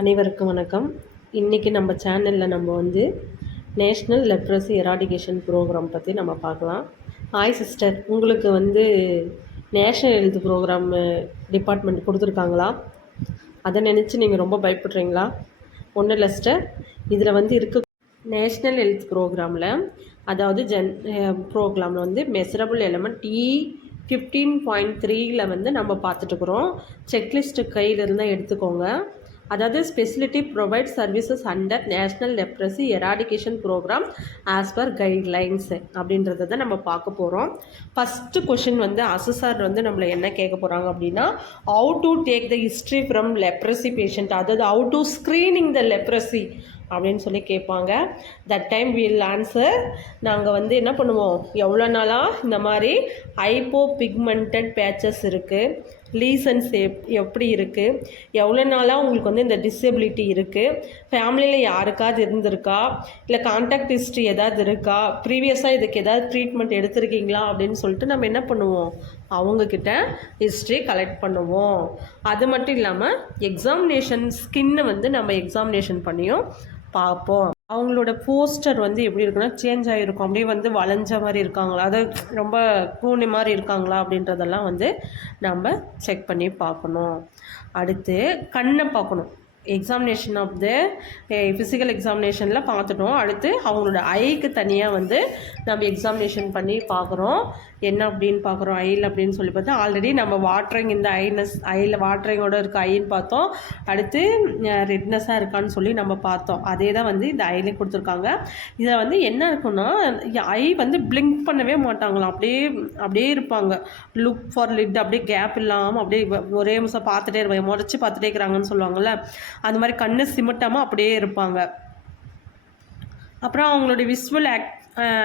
அனைவருக்கும் வணக்கம். இன்றைக்கி நம்ம சேனலில் நம்ம வந்து நேஷ்னல் லெப்ரசி எராடிகேஷன் ப்ரோக்ராம் பற்றி நம்ம பார்க்கலாம். ஹாய் சிஸ்டர், உங்களுக்கு வந்து நேஷ்னல் ஹெல்த் ப்ரோக்ராம் டிபார்ட்மெண்ட் கொடுத்துருக்காங்களா? அதை நினச்சி நீங்கள் ரொம்ப பயப்படுறீங்களா? ஒன்றும் இல்லை சிஸ்டர், இதில் வந்து நேஷ்னல் ஹெல்த் ப்ரோக்ராமில் அதாவது ப்ரோக்ராமில் வந்து மெசரபிள் எலமெண்ட் E15.3 வந்து நம்ம பார்த்துட்டுருக்குறோம். செக்லிஸ்ட்டு கையில் இருந்தால் எடுத்துக்கோங்க. அதாவது speciality provide services under national leprosy eradication programme as per guidelines அப்படின்றத தான் நம்ம பார்க்க போகிறோம். ஃபஸ்ட்டு கொஷின் வந்து அசஸர் வந்து நம்மளை என்ன கேட்க போகிறாங்க அப்படின்னா, how to take the history from leprosy patient, அதாவது how to screening the leprosy அப்படின்னு சொல்லி கேட்பாங்க. That time will answer. நாங்கள் வந்து என்ன பண்ணுவோம், எவ்வளோ நாளாக இந்த மாதிரி ஹைப்போ பிக்மெண்டட் பேச்சஸ் இருக்குது, லீசன்ஸ் எப்படி இருக்குது, எவ்வளோ நாளாக உங்களுக்கு வந்து இந்த டிசபிலிட்டி இருக்குது, ஃபேமிலியில் யாருக்காவது இருந்திருக்கா, இல்லை கான்டாக்ட் ஹிஸ்ட்ரி ஏதாவது இருக்கா, ப்ரீவியஸாக இதுக்கு ஏதாவது ட்ரீட்மெண்ட் எடுத்திருக்கீங்களா அப்படின்னு சொல்லிட்டு நம்ம என்ன பண்ணுவோம், அவங்கக்கிட்ட ஹிஸ்ட்ரி கலெக்ட் பண்ணுவோம். அது மட்டும் இல்லாமல் எக்ஸாமினேஷன் ஸ்கின்னை வந்து நம்ம எக்ஸாமினேஷன் பண்ணியும் பார்ப்போம். அவங்களோட போஸ்டர் வந்து எப்படி இருக்குன்னா சேஞ்ச் ஆகிருக்கும், அப்படியே வந்து வளைஞ்ச மாதிரி இருக்காங்களா, அதாவது ரொம்ப கூனி மாதிரி இருக்காங்களா அப்படின்றதெல்லாம் வந்து நம்ம செக் பண்ணி பார்க்கணும். அடுத்து கண்ணை பார்க்கணும். எக்ஸாமினேஷன் ஆஃப் த ஃபிசிக்கல் எக்ஸாமினேஷனில் பார்த்துட்டோம். அடுத்து அவங்களோட ஐக்கு தனியாக வந்து நம்ம எக்ஸாமினேஷன் பண்ணி பார்க்குறோம். என்ன அப்படின்னு பார்க்குறோம் ஐயில் அப்படின்னு சொல்லி பார்த்தா, ஆல்ரெடி நம்ம வாட்ரிங் இந்த ஐயில் வாட்ரிங்கோட இருக்க ஐன்னு பார்த்தோம். அடுத்து ரெட்னஸாக இருக்கான்னு சொல்லி நம்ம பார்த்தோம். அதே தான் வந்து இந்த ஐலையும் கொடுத்துருக்காங்க. இதில் வந்து என்ன இருக்குன்னா, ஐ வந்து பிளிங்க் பண்ணவே மாட்டாங்களாம், அப்படியே இருப்பாங்க. லுக் ஃபார் லிட், அப்படியே கேப் இல்லாமல் அப்படியே ஒரே நிமிஷம் பார்த்துட்டே இருப்பாங்க, முறைச்சி பார்த்துட்டே இருக்கிறாங்கன்னு சொல்லுவாங்கள்ல, அந்த மாதிரி கண்ணு சிமிட்டாமல் அப்படியே இருப்பாங்க. அப்புறம் அவங்களுடைய விசுவல்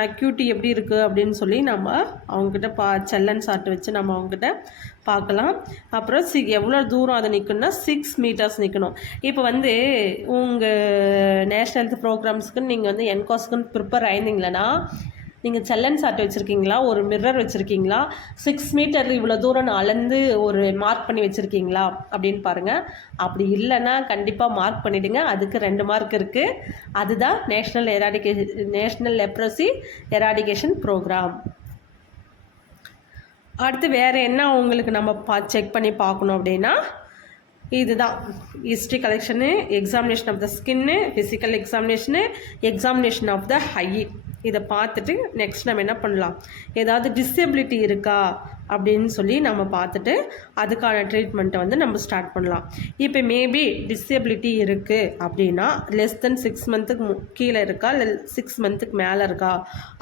அக்யூட்டி எப்படி இருக்குது அப்படின்னு சொல்லி நம்ம அவங்கக்கிட்ட செல்லன் சார்ட் வச்சு நம்ம அவங்ககிட்ட பார்க்கலாம். அப்புறம் எவ்வளோ தூரம் அதை நிற்கணும்னா 6 மீட்டர்ஸ் நிற்கணும். இப்போ வந்து உங்கள் நேஷ்னல் ஹெல்த் ப்ரோக்ராம்ஸ்க்குன்னு நீங்கள் வந்து என்காஸ்க்குன்னு ப்ரிப்பேர் ஆயிருந்தீங்களன்னா, நீங்கள் செல்லன் சார்ட் வச்சுருக்கீங்களா, ஒரு மிரர் வச்சுருக்கீங்களா, 6 மீட்டர் இவ்வளோ தூரம் அளந்து ஒரு மார்க் பண்ணி வச்சுருக்கீங்களா அப்படின்னு பாருங்கள். அப்படி இல்லைன்னா கண்டிப்பாக மார்க் பண்ணிவிடுங்க. அதுக்கு 2 மார்க் இருக்குது. அதுதான் நேஷ்னல் லெப்ரசி எராடிகேஷன் ப்ரோக்ராம். அடுத்து வேறு என்ன உங்களுக்கு நம்ம செக் பண்ணி பார்க்கணும் அப்படின்னா, இதுதான் history collection, examination of the skin, physical examination of the high. இதை பார்த்துட்டு நெக்ஸ்ட் நம்ம என்ன பண்ணலாம், ஏதாவது டிசபிலிட்டி இருக்கா அப்படின்னு சொல்லி நம்ம பார்த்துட்டு அதுக்கான ட்ரீட்மெண்ட்டை வந்து நம்ம ஸ்டார்ட் பண்ணலாம். இப்போ மேபி டிசபிலிட்டி இருக்குது அப்படின்னா லெஸ் தென் 6 மந்த்துக்கு கீழே இருக்கா, இல்லை 6 மந்த்துக்கு மேலே இருக்கா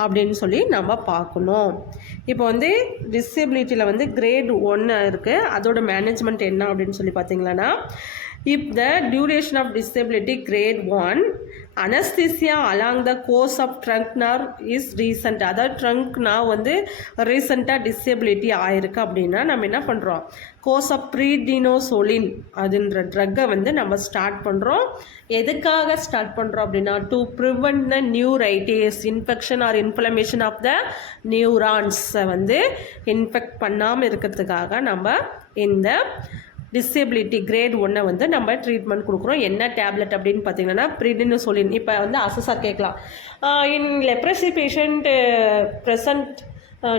அப்படின்னு சொல்லி நம்ம பார்க்கணும். இப்போ வந்து டிசபிலிட்டியில் வந்து கிரேட் 1 இருக்குது. அதோட மேனேஜ்மெண்ட் என்ன அப்படின்னு சொல்லி பார்த்தீங்கன்னா, if the duration of disability grade 1 anesthesia along the course of trunk nerve is recent, அதாவது ட்ரங்க் நர்வ் வந்து ரீசெண்டாக டிசபிலிட்டி ஆயிருக்கு அப்படின்னா நம்ம என்ன பண்ணுறோம், கோர்ஸ் ஆஃப் ப்ரீடினோசோலின் அதுன்ற ட்ரக்கை வந்து நம்ம ஸ்டார்ட் பண்ணுறோம். எதுக்காக ஸ்டார்ட் பண்ணுறோம் அப்படின்னா, to prevent the neuritis infection or inflammation of the நியூரான்ஸை வந்து இன்ஃபெக்ட் பண்ணாமல் இருக்கிறதுக்காக நம்ம இந்த டிசபிலிட்டி கிரேட் 1 வந்து நம்ம ட்ரீட்மெண்ட் கொடுக்குறோம். என்ன டேப்லெட் அப்படின்னு பார்த்தீங்கன்னா ப்ரிடினோசோலின். இப்போ வந்து அசஸாக கேட்கலாம், in leprosy patient present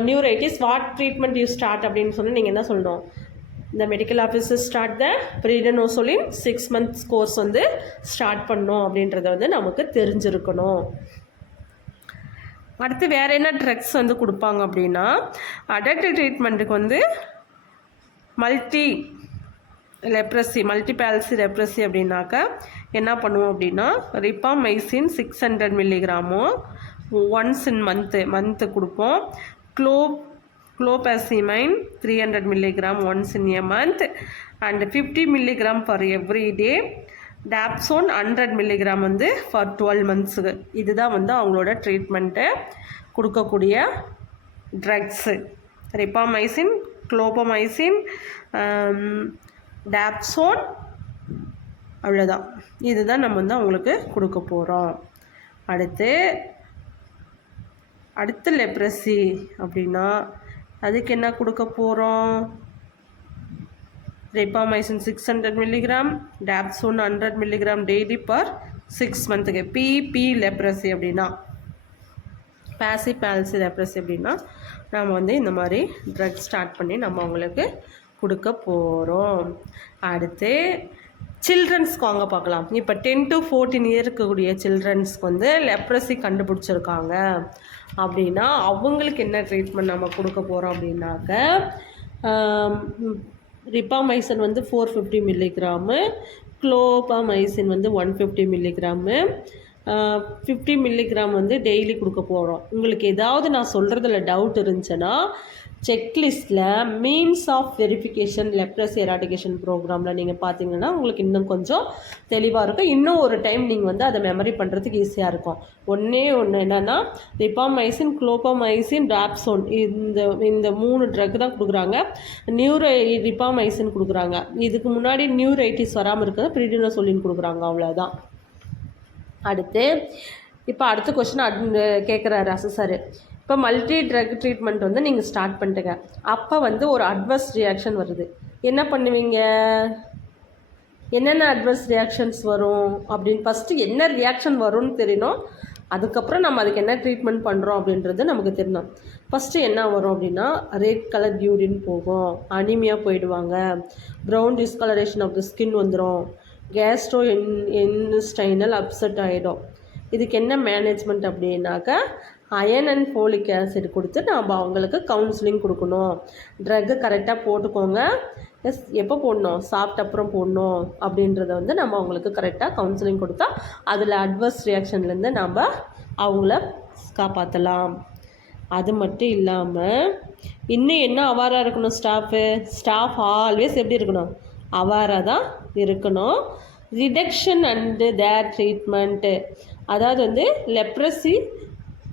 neuritis what treatment you start அப்படின்னு சொல்லி நீங்கள் என்ன சொல்லணும், இந்த medical officer start the prednisolone 6 months course வந்து ஸ்டார்ட் பண்ணோம் அப்படின்றத வந்து நமக்கு தெரிஞ்சிருக்கணும். அடுத்து வேறு என்ன ட்ரக்ஸ் வந்து கொடுப்பாங்க அப்படின்னா, அடல்ட் ட்ரீட்மெண்ட்டுக்கு வந்து மல்டிபால்சி லெப்ரசி அப்படின்னாக்கா என்ன பண்ணுவோம் அப்படின்னா, ரிபாமைசின் 600 மில்லிகிராமும் ஒன்ஸ் இன் மந்த்து கொடுப்போம். Clofazimine 300 milligram once in a month and 50 milligram for every day. Dapsone 100 milligram வந்து ஃபார் 12 months. இதுதான் வந்து அவங்களோட ட்ரீட்மெண்ட்டு கொடுக்கக்கூடிய ட்ரக்ஸு. ரிபாமைசின், குளோபமைசின், டாப்சோன், அவ்வளோதான். இதுதான் நம்ம வந்து அவங்களுக்கு கொடுக்க போகிறோம். அடுத்து லெப்ரசி அப்படின்னா அதுக்கு என்ன கொடுக்க போகிறோம், rifamycin 600 milligram, dapsone 100 milligram daily per 6 months. PB leprosy அப்படின்னா பேசிவ் பால்சி லெப்ரசி அப்படின்னா நம்ம வந்து இந்த மாதிரி ட்ரக் ஸ்டார்ட் பண்ணி நம்ம அவங்களுக்கு கொடுக்க போகிறோம். அடுத்து சில்ட்ரன்ஸ்க்கு வாங்க பார்க்கலாம். இப்போ 10 to 14 இயர் இருக்கக்கூடிய சில்ட்ரன்ஸ்க்கு வந்து லெப்ரசி கண்டுபிடிச்சிருக்காங்க அப்படின்னா அவங்களுக்கு என்ன ட்ரீட்மெண்ட் நம்ம கொடுக்க போகிறோம் அப்படின்னாக்க ரிபாமைசின் வந்து 450 milligram, குளோபாமைசின் வந்து 150 milligram, 50 milligram வந்து டெய்லி கொடுக்க போகிறோம். உங்களுக்கு ஏதாவது நான் சொல்கிறதுல டவுட் இருந்துச்சுன்னா செக்லிஸ்ட்டில் means of verification leprosy eradication ப்ரோக்ராமில் நீங்கள் பார்த்தீங்கன்னா உங்களுக்கு இன்னும் கொஞ்சம் தெளிவாக இருக்கும். இன்னும் ஒரு டைம் நீங்கள் வந்து அதை மெமரி பண்ணுறதுக்கு ஈஸியாக இருக்கும். ஒன்று என்னென்னா ரிபாமைசின், குளோபாமைசின், டாப்சோன் இந்த 3 ட்ரக் தான் கொடுக்குறாங்க. ரிபாமைசின் கொடுக்குறாங்க. இதுக்கு முன்னாடி நியூரைட்டிஸ் வராமல் இருக்கிற பிரிடினோசோலின் கொடுக்குறாங்க. அவ்வளோதான். அடுத்து இப்போ அடுத்த கொஸ்டின் கேட்குறாரு அசஸர். இப்போ மல்டி ட்ரக் ட்ரீட்மெண்ட் வந்து நீங்கள் ஸ்டார்ட் பண்ணிட்டுங்க. அப்போ வந்து ஒரு அட்வர்ஸ் ரியாக்ஷன் வருது. என்ன பண்ணுவீங்க? என்னென்ன அட்வர்ஸ் ரியாக்ஷன்ஸ் வரும் அப்படின்னு ஃபஸ்ட்டு என்ன ரியாக்ஷன் வரும்னு தெரியணும். அதுக்கப்புறம் நம்ம அதுக்கு என்ன ட்ரீட்மெண்ட் பண்ணுறோம் அப்படின்றது நமக்கு தெரியணும். ஃபஸ்ட்டு என்ன வரும் அப்படின்னா ரெட் கலர் யூரின் போகும், அனிமியா போயிடுவாங்க, brown discoloration of the skin வந்துடும், கேஸ்ட்ரோ இன்டெஸ்டைனல் அப்செட் ஆகிடும். இதுக்கு என்ன மேனேஜ்மெண்ட் அப்படின்னாக்கா அயன் அண்ட் ஃபோலிக் ஆசிட் கொடுத்து நம்ம அவங்களுக்கு கவுன்சிலிங் கொடுக்கணும். ட்ரக்கு கரெக்டாக போட்டுக்கோங்க, எப்போ போடணும், சாப்பிட்ட அப்புறம் போடணும் அப்படின்றத வந்து நம்ம அவங்களுக்கு கரெக்டாக கவுன்சிலிங் கொடுத்தா அதில் அட்வர்ஸ் ரியாக்ஷன்லேருந்து நம்ம அவங்கள காப்பாற்றலாம். அது மட்டும் இல்லாமல் இன்னும் என்ன அவாராக இருக்கணும் ஸ்டாஃப் ஆல்வேஸ் எப்படி இருக்கணும்? அவாராக தான் இருக்கணும். ரிடக்ஷன் அண்டு தேர் ட்ரீட்மெண்ட்டு, அதாவது வந்து லெப்ரசி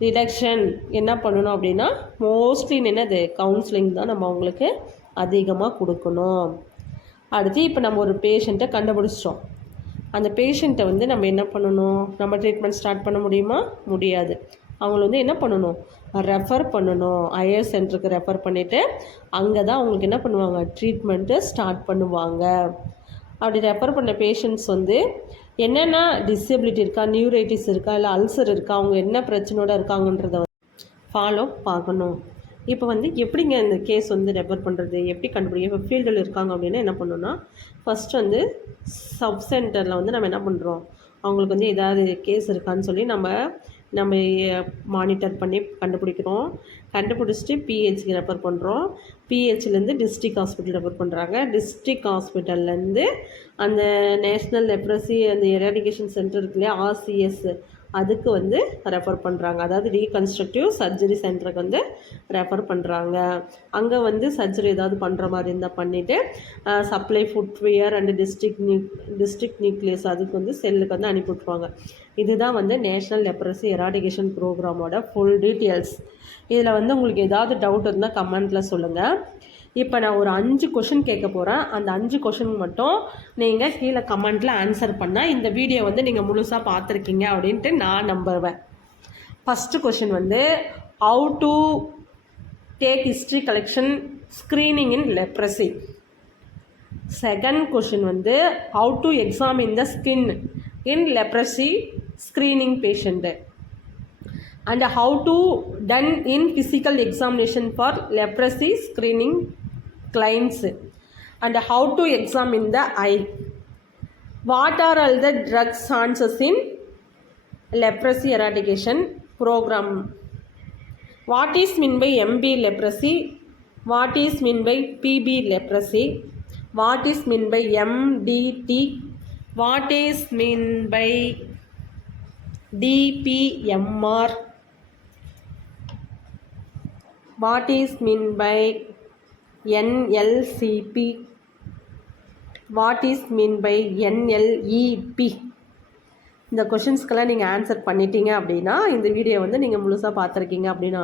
ரிடக்ஷன் என்ன பண்ணணும் அப்படின்னா மோஸ்ட்லி என்னது கவுன்சிலிங் தான் நம்ம அவங்களுக்கு அதிகமாக கொடுக்கணும். அடுத்து இப்போ நம்ம ஒரு பேஷண்ட்டை கண்டுபிடிச்சிட்டோம். அந்த பேஷண்ட்டை வந்து நம்ம என்ன பண்ணணும்? நம்ம ட்ரீட்மெண்ட் ஸ்டார்ட் பண்ண முடியுமா? முடியாது. அவங்கள வந்து என்ன பண்ணணும்? ரெஃபர் பண்ணணும். ஐஎஸ் சென்டருக்கு ரெஃபர் பண்ணிவிட்டு அங்கே தான் அவங்களுக்கு என்ன பண்ணுவாங்க? ட்ரீட்மெண்ட்டு ஸ்டார்ட் பண்ணுவாங்க. அப்படி ரெஃபர் பண்ண பேஷண்ட்ஸ் வந்து என்னென்ன டிசபிலிட்டி இருக்கா, நியூரைட்டிஸ் இருக்கா, இல்லை அல்சர் இருக்கா, அவங்க என்ன பிரச்சனையோடு இருக்காங்கன்றத ஃபாலோ பார்க்கணும். இப்போ வந்து எப்படிங்க இந்த கேஸ் வந்து ரெஃபர் பண்ணுறது, எப்படி கண்டுபிடிக்க? இப்போ ஃபீல்டில் இருக்காங்க அப்படின்னா என்ன பண்ணணும்னா ஃபஸ்ட்டு வந்து சப் சென்டரில் வந்து நம்ம என்ன பண்ணுறோம், அவங்களுக்கு வந்து ஏதாவது கேஸ் இருக்கான்னு சொல்லி நம்ம மானிட்டர் பண்ணி கண்டுபிடிக்கிறோம். கண்டுபிடிச்சிட்டு பிஹெச்க்கு ரெஃபர் பண்ணுறோம். பிஹெச்லேருந்து டிஸ்ட்ரிக்ட் ஹாஸ்பிட்டல் ரெஃபர் பண்ணுறாங்க. டிஸ்ட்ரிக்ட் ஹாஸ்பிட்டல்லேருந்து அந்த நேஷ்னல் லெப்ரசி அந்த எராடிகேஷன் சென்டர் இருக்கு இல்லையா, ஆர்சிஎஸ், அதுக்கு வந்து ரெஃபர் பண்ணுறாங்க. அதாவது ரீகன்ஸ்ட்ரக்டிவ் சர்ஜரி சென்டருக்கு வந்து ரெஃபர் பண்ணுறாங்க. அங்கே வந்து சர்ஜரி ஏதாவது பண்ணுற மாதிரி இருந்தால் பண்ணிவிட்டு supply footwear and district nucleus அதுக்கு வந்து செல்லுக்கு வந்து அனுப்பிவிட்ருவாங்க. இதுதான் வந்து நேஷ்னல் லெப்ரசி எராடிகேஷன் ப்ரோக்ராமோட ஃபுல் டீட்டெயில்ஸ். இதில் வந்து உங்களுக்கு ஏதாவது டவுட் இருந்தால் கமெண்ட்டில் சொல்லுங்கள். இப்போ நான் ஒரு 5 கொஷின் கேட்க போகிறேன். அந்த 5 கொஷின் மட்டும் நீங்கள் கீழே கமெண்ட்டில் ஆன்சர் பண்ணால் இந்த வீடியோ வந்து நீங்கள் முழுசாக பார்த்துருக்கீங்க அப்படின்ட்டு நான் நம்புவேன். ஃபஸ்ட்டு கொஷின் வந்து how to take history collection screening in leprosy. Second question வந்து how to examine the skin in leprosy screening patient. And how to done in physical examination for leprosy screening clients, and how to examine the eye. What are all the drugs answers in leprosy eradication program? What is mean by MB leprosy? What is mean by PB leprosy? What is mean by MDT? What is mean by DPMR? What is mean by NLCP? What is mean by NLEP? இந்த கொஷின்ஸ்க்கெல்லாம் நீங்கள் answer பண்ணிட்டீங்க அப்படின்னா இந்த video வந்து நீங்கள் முழுசாக பார்த்துருக்கீங்க அப்படின்னு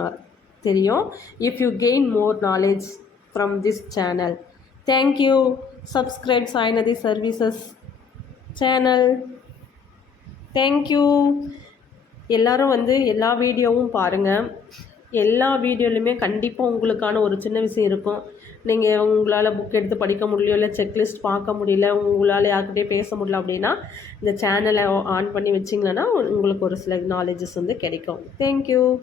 தெரியும். If you gain more knowledge from this channel, thank you. Subscribe Sainathi services channel. Thank you. எல்லோரும் வந்து எல்லா வீடியோவும் பாருங்கள். எல்லா வீடியோலையுமே கண்டிப்பாக உங்களுக்கான ஒரு சின்ன விஷயம் இருக்கும். நீங்கள் உங்களால் புக் எடுத்து படிக்க முடியல, இல்லை செக்லிஸ்ட் பார்க்க முடியல, உங்களால் யார்கிட்டயும் பேச முடியல அப்படின்னா இந்த சேனலை ஆன் பண்ணி வச்சிங்கன்னா உங்களுக்கு ஒரு சில நாலேஜஸ் வந்து கிடைக்கும். தேங்க்யூ.